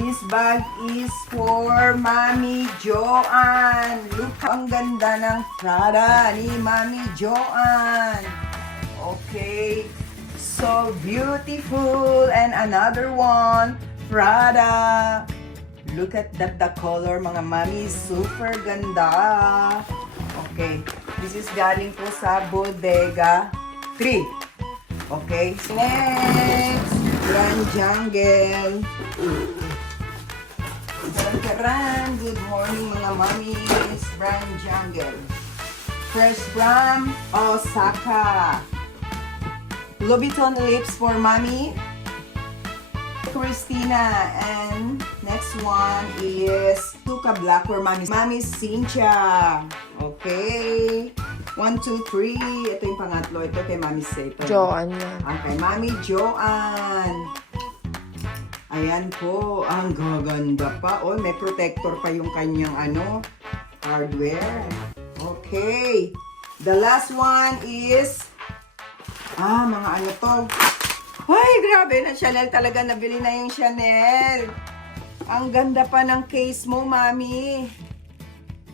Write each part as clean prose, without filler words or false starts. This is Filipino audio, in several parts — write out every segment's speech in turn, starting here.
This bag is for Mami Joanne. Look, ang ganda ng Prada ni Mami Joanne. Okay. So beautiful. And another one, Prada. Look at that, the color, mga mami. Super ganda. Okay. This is galing po sa Bodega 3. Okay. Next, Grand Jungle. Karan, good morning mga mamis. Grand Jungle. Fresh from Osaka. Louboutin lips for mommy Christina. And next one is Tuka Black for mommy Cynthia. Okay. 1, 2, 3. Ito yung pangatlo. Ito kay Mami Seto. Joanne yan. Okay, Mami Joanne. Ayan po. Ang gaganda pa. Oh, may protector pa yung kanyang hardware. Okay. The last one is mga to. Ay, grabe na Chanel. Talaga nabili na yung Chanel. Ang ganda pa ng case mo, Mami.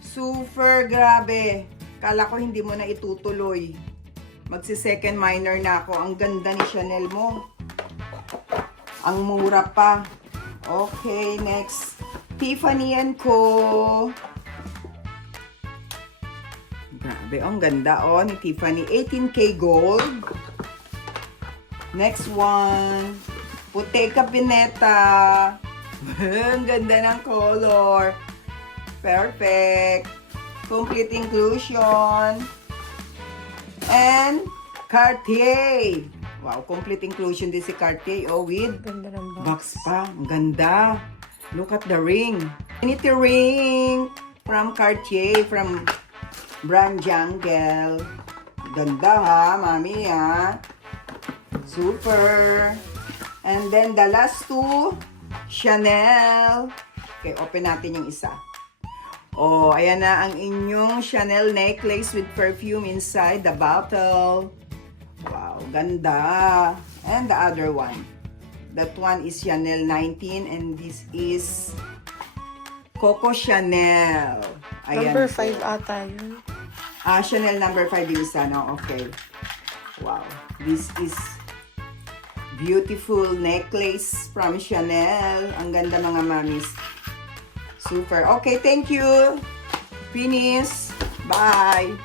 Super grabe. Kala ko hindi mo na itutuloy. Magsi-second minor na ako. Ang ganda ni Chanel mo. Ang mura pa. Okay, next. Tiffany & Co. Grabe, ang ganda ni Tiffany. 18K gold. Next one. Bottega Veneta. Ang ganda ng color. Perfect. Complete inclusion. And Cartier. Wow, complete inclusion din si Cartier. Oh, with Ganda ng box pa. Ang ganda. Look at the ring. Infinity ring from Cartier, from Grand Jungle. Ganda ha, mami ha. Super. And then the last two, Chanel. Okay, open natin yung isa. Oh, ayan na ang inyong Chanel necklace with perfume inside the bottle. Wow, ganda. And the other one. That one is Chanel 19 and this is Coco Chanel. Ayan. Number 5 ata yun. Chanel number 5 yung isa, no? Okay. Wow. This is beautiful necklace from Chanel. Ang ganda mga mamis. Super. Okay, thank you. Finish. Bye.